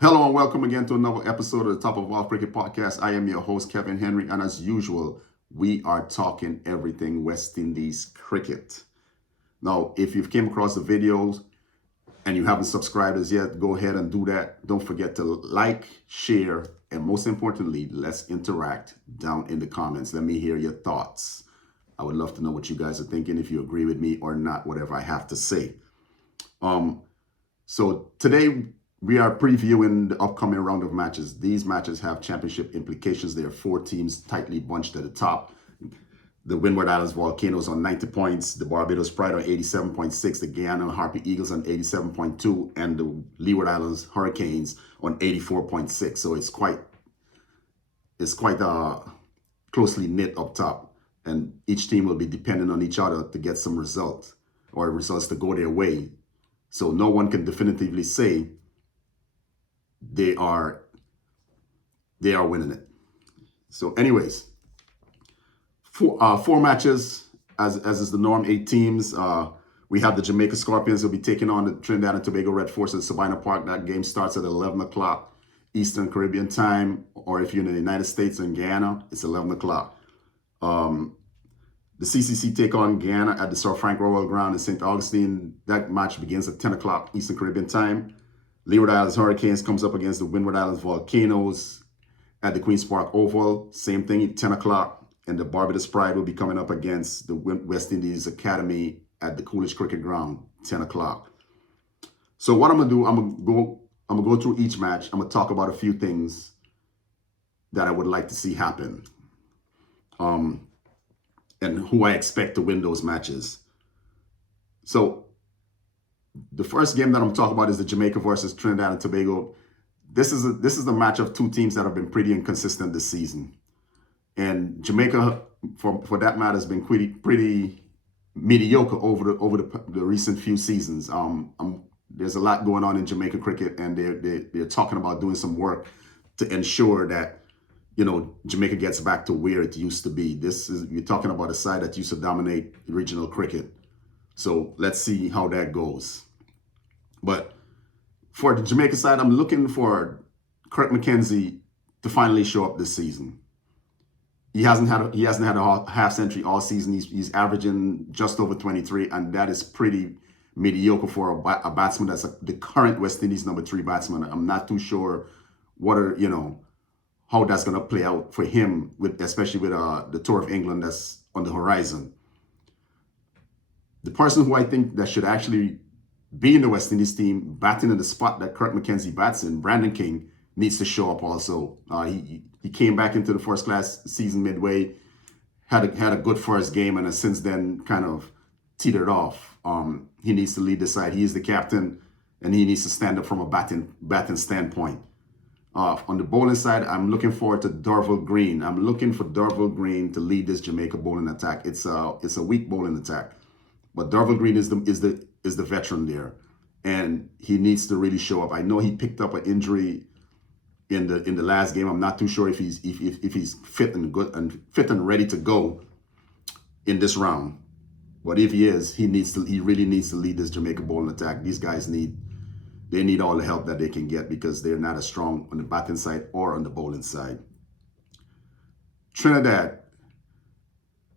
Hello and welcome again to another episode of the Top of All Cricket Podcast. I am your host, Kevin Henry, and as usual, we are talking everything West Indies cricket. Now, if you've came across the videos and you haven't subscribed as yet, go ahead and do that. Don't forget to like, share, and most importantly, let's interact down in the comments. Let me hear your thoughts. I would love to know what you guys are thinking, if you agree with me or not, whatever I have to say. So today we are previewing the upcoming round of matches. These matches have championship implications. There are four teams tightly bunched at the top. The Windward Islands Volcanoes on 90 points, the Barbados Pride on 87.6, the Guyana Harpy Eagles on 87.2, and the Leeward Islands Hurricanes on 84.6. So it's quite closely knit up top, and each team will be dependent on each other to get some results or results to go their way. So no one can definitively say they are winning it. So anyways, four matches, as is the norm, 8 teams. We have the Jamaica Scorpions will be taking on the Trinidad and Tobago Red Force at Sabina Park. That game starts at 11 o'clock Eastern Caribbean time, or if you're in the United States and Guyana, it's 11 o'clock. The CCC take on Guyana at the Sir Frank Royal Ground in St. Augustine. That match begins at 10 o'clock Eastern Caribbean time. Leeward Islands Hurricanes comes up against the Windward Islands Volcanoes at the Queen's Park Oval. Same thing at 10 o'clock. And the Barbados Pride will be coming up against the West Indies Academy at the Coolidge Cricket Ground, 10 o'clock. So what I'm going to do, I'm going to go through each match. I'm going to talk about a few things that I would like to see happen. And who I expect to win those matches. So the first game that I'm talking about is the Jamaica versus Trinidad and Tobago. This is the match of two teams that have been pretty inconsistent this season. And Jamaica, for that matter, has been pretty mediocre over the recent few seasons. There's a lot going on in Jamaica cricket, and they're talking about doing some work to ensure that Jamaica gets back to where it used to be. You're talking about a side that used to dominate regional cricket. So let's see how that goes. But for the Jamaica side, I'm looking for Kirk McKenzie to finally show up this season. He hasn't had a half century all season. He's averaging just over 23, and that is pretty mediocre for a batsman that's the current West Indies number 3 batsman. I'm not too sure how that's going to play out for him, especially with the Tour of England that's on the horizon. The person who I think that should actually be in the West Indies team, batting in the spot that Kirk McKenzie bats in, Brandon King, needs to show up also. He came back into the first class season midway, had a good first game, and has since then kind of teetered off. He needs to lead the side. He is the captain, and he needs to stand up from a batting standpoint. On the bowling side, I'm looking forward to Dorval Green. I'm looking for Dorval Green to lead this Jamaica bowling attack. It's a weak bowling attack, but Dorval Green is the veteran there, and he needs to really show up. I know he picked up an injury in the last game. I'm not too sure if he's fit and ready to go in this round. But if he is, he really needs to lead this Jamaica bowling attack. These guys need all the help that they can get because they're not as strong on the batting side or on the bowling side. Trinidad,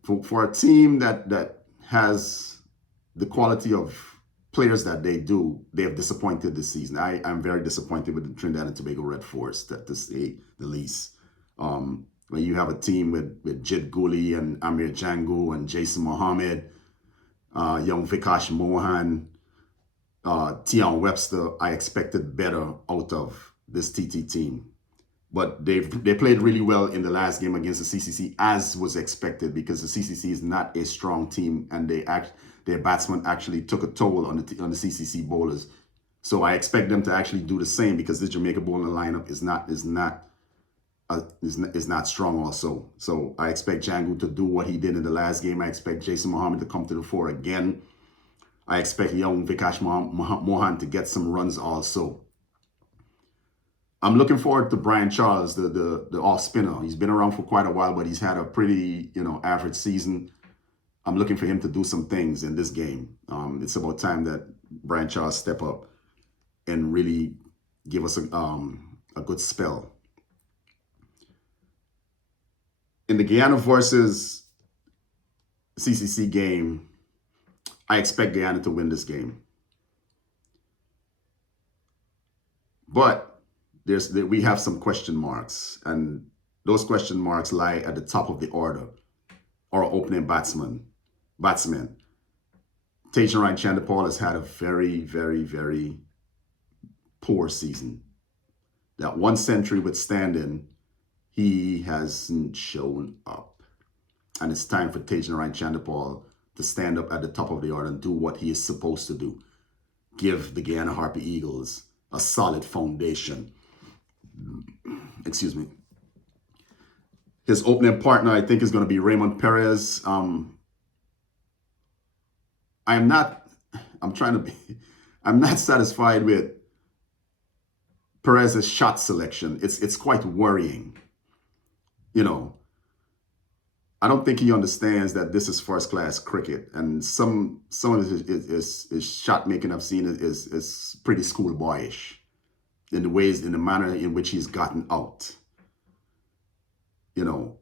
for a team that has the quality of players that they have disappointed this season. I'm very disappointed with the Trinidad and Tobago Red Force, to say the least. When you have a team with Jid Guli and Amir Jangu and Jason Mohammed, young Vikash Mohan, Tion Webster, I expected better out of this TT team. But they played really well in the last game against the CCC, as was expected, because the CCC is not a strong team, and their batsmen actually took a toll on the CCC bowlers. So I expect them to actually do the same, because this Jamaica bowling lineup is not strong also. So I expect Jangu to do what he did in the last game. I expect Jason Mohammed to come to the fore again. I expect young Vikash Mohan to get some runs also. I'm looking forward to Brian Charles, the off spinner. He's been around for quite a while, but he's had a pretty average season. I'm looking for him to do some things in this game. It's about time that Brian Charles step up and really give us a good spell. In the Guyana versus CCC game, I expect Guyana to win this game. But we have some question marks, and those question marks lie at the top of the order. Our opening batsman. Tajan Chandapal has had a very, very, very poor season. That one century withstanding, he hasn't shown up. And it's time for Tajan Chandapal to stand up at the top of the order and do what he is supposed to do. Give the Guyana Harpy Eagles a solid foundation. Excuse me. His opening partner, I think, is going to be Raymond Perez. I'm not satisfied with Perez's shot selection. It's quite worrying. You know, I don't think he understands that this is first class cricket, and some of his shot making I've seen is pretty schoolboyish in the manner in which he's gotten out. You know,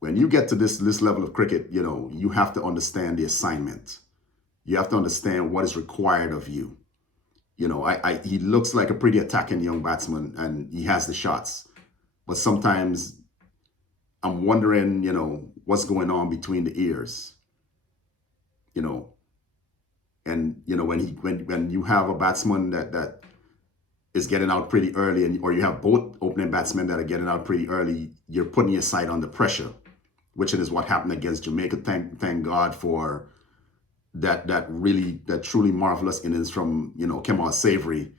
when you get to this level of cricket, you know, you have to understand the assignment. You have to understand what is required of you. You know, he looks like a pretty attacking young batsman, and he has the shots. But sometimes I'm wondering, you know, what's going on between the ears. You know, and you know when you have a batsman that is getting out pretty early, or you have both opening batsmen that are getting out pretty early, you're putting your side under pressure, which is what happened against Jamaica. Thank God for that truly marvelous innings from, you know, Kemal Savory,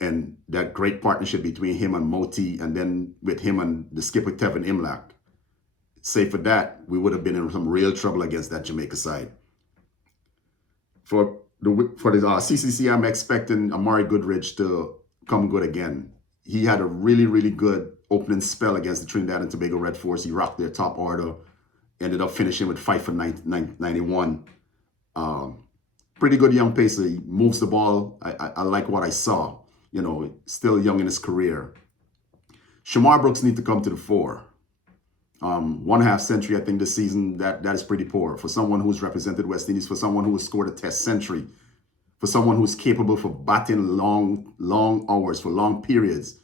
and that great partnership between him and Moti, and then with him and the skipper Tevin Imlach. Save for that, we would have been in some real trouble against that Jamaica side. For the CCC, I'm expecting Amari Goodridge to come good again. He had a really, really good opening spell against the Trinidad and Tobago Red Force. He rocked their top order, ended up finishing with 5 for 91. Pretty good young pacer. He moves the ball. I like what I saw. You know, still young in his career. Shamar Brooks need to come to the fore. 1.5 century, I think, this season, that is pretty poor. For someone who's represented West Indies, for someone who has scored a test century, for someone who's capable for batting long hours, for long periods,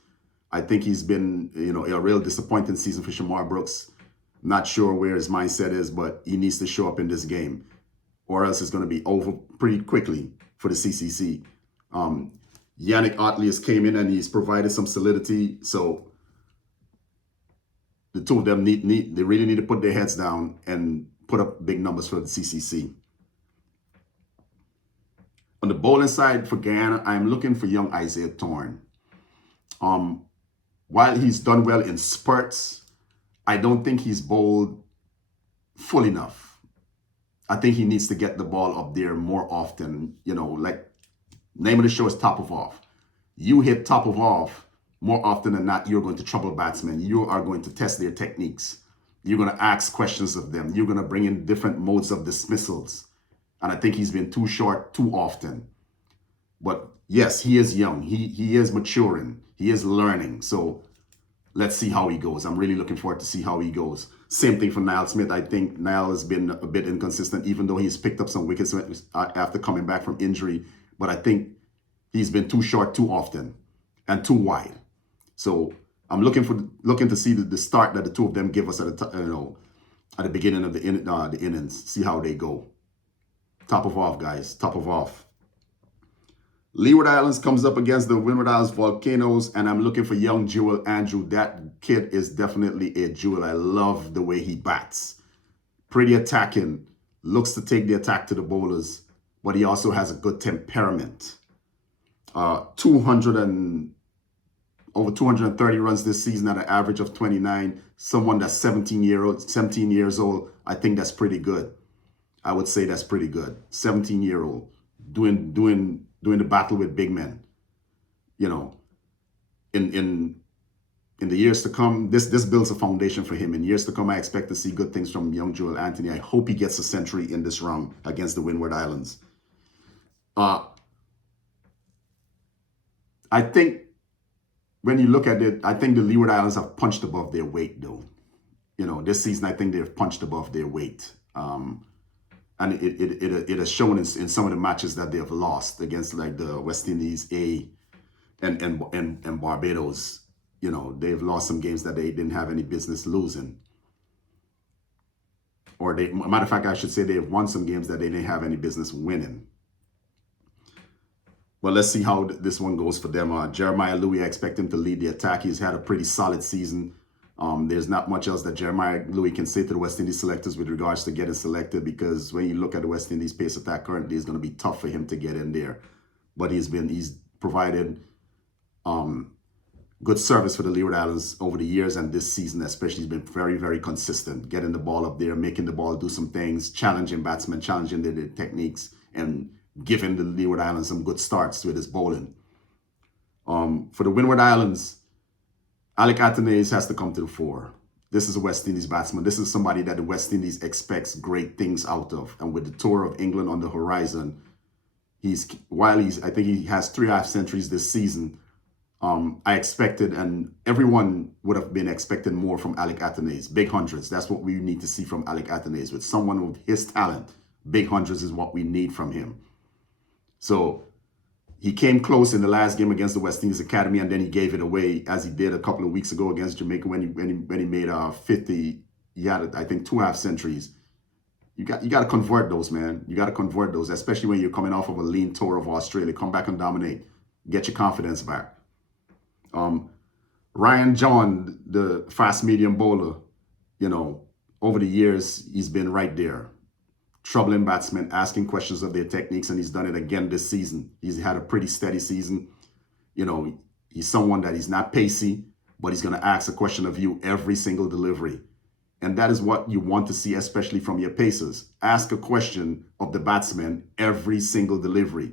I think he's been, you know, a real disappointing season for Shamar Brooks. Not sure where his mindset is, but he needs to show up in this game, or else it's going to be over pretty quickly for the CCC. Yannick Otley has came in and he's provided some solidity. So the two of them they really need to put their heads down and put up big numbers for the CCC. On the bowling side for Guyana, I'm looking for young Isaiah Thorne. While he's done well in spurts, I don't think he's bowled full enough. I think he needs to get the ball up there more often. You know, like name of the show is top of off. You hit top of off more often than not, you're going to trouble batsmen. You are going to test their techniques. You're going to ask questions of them. You're going to bring in different modes of dismissals. And I think he's been too short too often. But yes, he is young. He is maturing. He is learning. So let's see how he goes. I'm really looking forward to see how he goes. Same thing for Niall Smith. I think Niall has been a bit inconsistent, even though he's picked up some wickets after coming back from injury. But I think he's been too short too often and too wide. So I'm looking to see the start that the two of them give us at the beginning of the innings. See how they go. Top of off, guys. Top of off. Leeward Islands comes up against the Windward Islands Volcanoes, and I'm looking for young Jewel Andrew. That kid is definitely a jewel. I love the way he bats. Pretty attacking. Looks to take the attack to the bowlers, but he also has a good temperament. Over 230 runs this season at an average of 29. Someone that's 17 years old, I think that's pretty good. I would say that's pretty good. 17-year-old doing the battle with big men. You know, in the years to come, this builds a foundation for him. In years to come, I expect to see good things from young Joel Anthony. I hope he gets a century in this round against the Windward Islands. I think when you look at it, I think the Leeward Islands have punched above their weight, though. This season, I think they've punched above their weight. And it has shown in some of the matches that they have lost against like the West Indies A and Barbados. They've lost some games that they didn't have any business losing. Or matter of fact, I should say they have won some games that they didn't have any business winning. But let's see how this one goes for them. Jeremiah Louis, I expect him to lead the attack. He's had a pretty solid season. There's not much else that Jeremiah Louis can say to the West Indies selectors with regards to getting selected, because when you look at the West Indies pace attack currently, it's going to be tough for him to get in there. But he's provided good service for the Leeward Islands over the years, and this season especially he's been very, very consistent, getting the ball up there, making the ball do some things, challenging batsmen, challenging their techniques, and giving the Leeward Islands some good starts with his bowling. For the Windward Islands, Alec Athenaeus has to come to the fore. This is a West Indies batsman. This is somebody that the West Indies expects great things out of. And with the tour of England on the horizon, I think he has 3 half centuries this season. I expected, and everyone would have been expecting more from Alec Athenaeus. Big hundreds. That's what we need to see from Alec Athenaeus. With someone with his talent, big hundreds is what we need from him. So he came close in the last game against the West Indies Academy, and then he gave it away, as he did a couple of weeks ago against Jamaica when he made 50. He had, I think, 2 half centuries. You got to convert those, man. You got to convert those, especially when you're coming off of a lean tour of Australia. Come back and dominate. Get your confidence back. Ryan John, the fast medium bowler, over the years, he's been right there. Troubling batsmen, asking questions of their techniques, and he's done it again this season. He's had a pretty steady season. He's someone that he's not pacey, but he's going to ask a question of you every single delivery. And that is what you want to see, especially from your pacers. Ask a question of the batsman every single delivery.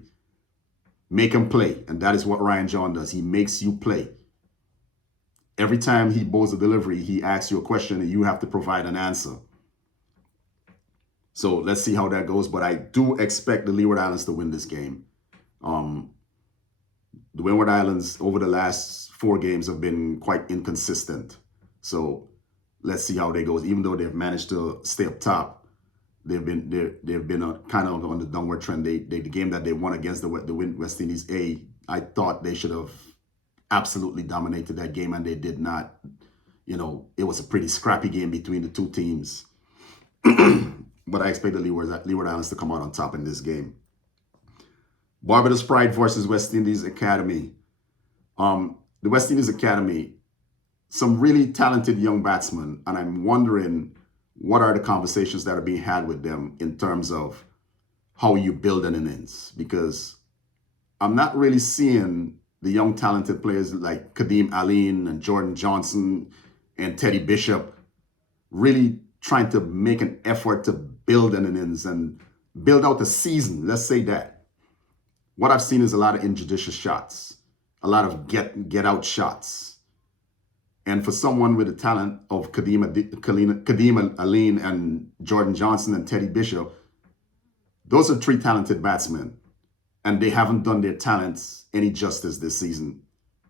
Make him play, and that is what Ryan John does. He makes you play. Every time he bowls a delivery, he asks you a question, and you have to provide an answer. So let's see how that goes. But I do expect the Leeward Islands to win this game. The Windward Islands over the last 4 games have been quite inconsistent. So let's see how they goes. Even though they've managed to stay up top, they've been kind of on the downward trend. The game that they won against the West Indies A, I thought they should have absolutely dominated that game, and they did not. It was a pretty scrappy game between the two teams. But I expect the Leeward Islands to come out on top in this game. Barbados Pride versus West Indies Academy. The West Indies Academy, some really talented young batsmen, and I'm wondering what are the conversations that are being had with them in terms of how you build an innings, because I'm not really seeing the young talented players like Kadeem Aline and Jordan Johnson and Teddy Bishop really trying to make an effort to build an innings and build out a season. Let's say that. What I've seen is a lot of injudicious shots, a lot of get out shots. And for someone with the talent of Kadeem Aline and Jordan Johnson and Teddy Bishop, those are 3 talented batsmen, and they haven't done their talents any justice this season.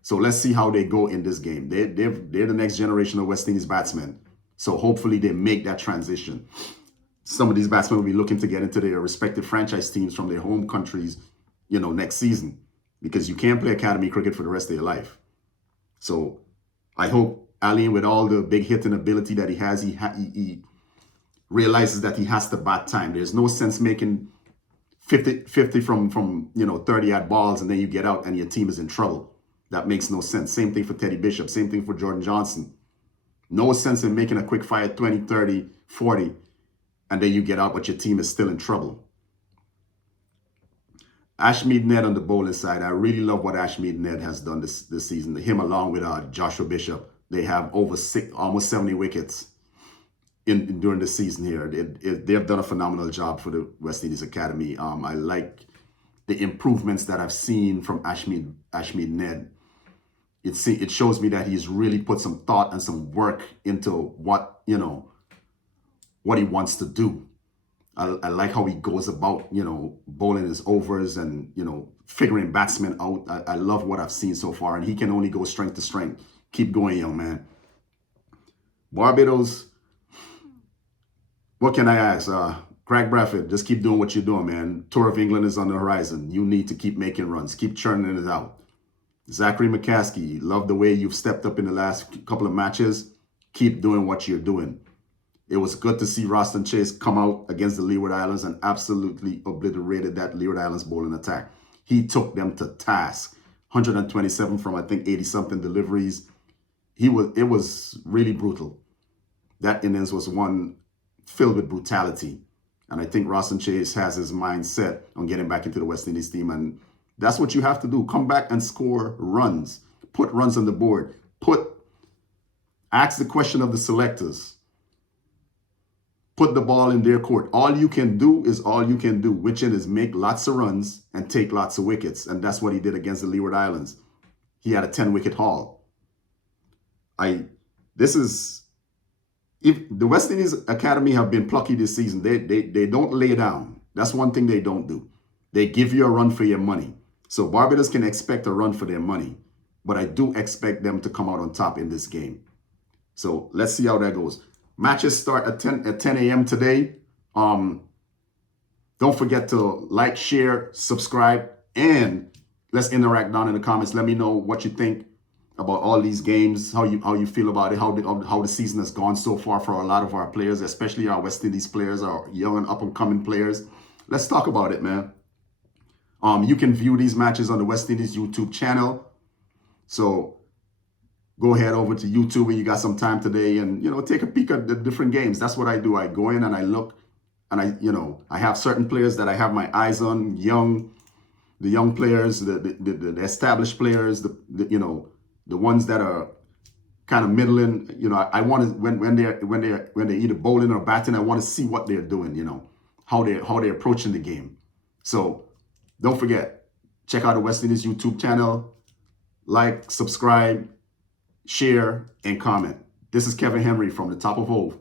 So let's see how they go in this game. They're the next generation of West Indies batsmen. So hopefully they make that transition. Some of these batsmen will be looking to get into their respective franchise teams from their home countries, next season, because you can't play academy cricket for the rest of your life. So I hope Aline, with all the big hitting ability that he has, he realizes that he has to bat time. There's no sense making 50 from 30-yard balls and then you get out and your team is in trouble. That makes no sense. Same thing for Teddy Bishop. Same thing for Jordan Johnson. No sense in making a quick fire 20, 30, 40, and then you get out, but your team is still in trouble. Ashmead Ned on the bowling side, I really love what Ashmead Ned has done this season. Him along with Joshua Bishop, they have almost 70 wickets during the season here. They have done a phenomenal job for the West Indies Academy. I like the improvements that I've seen from Ashmead Ned. It shows me that he's really put some thought and some work into what he wants to do. I like how he goes about, bowling his overs and, figuring batsmen out. I love what I've seen so far, and he can only go strength to strength. Keep going, young man. Barbados, what can I ask? Craig Bradford, just keep doing what you're doing, man. Tour of England is on the horizon. You need to keep making runs. Keep churning it out. Zachary McCaskey, love the way you've stepped up in the last couple of matches. Keep doing what you're doing. It was good to see Roston Chase come out against the Leeward Islands and absolutely obliterated that Leeward Islands bowling attack. He took them to task. 127 from, I think, 80-something deliveries. It was really brutal. That innings was one filled with brutality. And I think Roston Chase has his mind set on getting back into the West Indies team. And that's what you have to do. Come back and score runs. Put runs on the board. Ask the question of the selectors. Put the ball in their court. All you can do is all you can do, which is make lots of runs and take lots of wickets. And that's what he did against the Leeward Islands. He had a 10-wicket haul. If the West Indies Academy have been plucky this season, they don't lay down. That's one thing they don't do. They give you a run for your money. So Barbados can expect a run for their money. But I do expect them to come out on top in this game. So let's see how that goes. Matches start at 10 a.m. today. Don't forget to like, share, subscribe, and let's interact down in the comments. Let me know what you think about all these games, how you feel about it, how the season has gone so far for a lot of our players, especially our West Indies players, our young and up-and-coming players. Let's talk about it, man. You can view these matches on the West Indies YouTube channel. So go ahead over to YouTube when you got some time today and, take a peek at the different games. That's what I do. I go in and I look and I have certain players that I have my eyes on, the young players, the established players, the ones that are kind of middling. I want to, when they're either bowling or batting, I want to see what they're doing, how they're approaching the game. So don't forget, check out the West Indies YouTube channel, like, subscribe, share, and comment. This is Kevin Henry from the Top of Hove.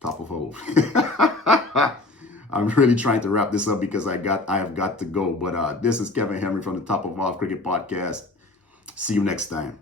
Top of Hove. I'm really trying to wrap this up because I have got to go. But this is Kevin Henry from the Top of Hove Cricket Podcast. See you next time.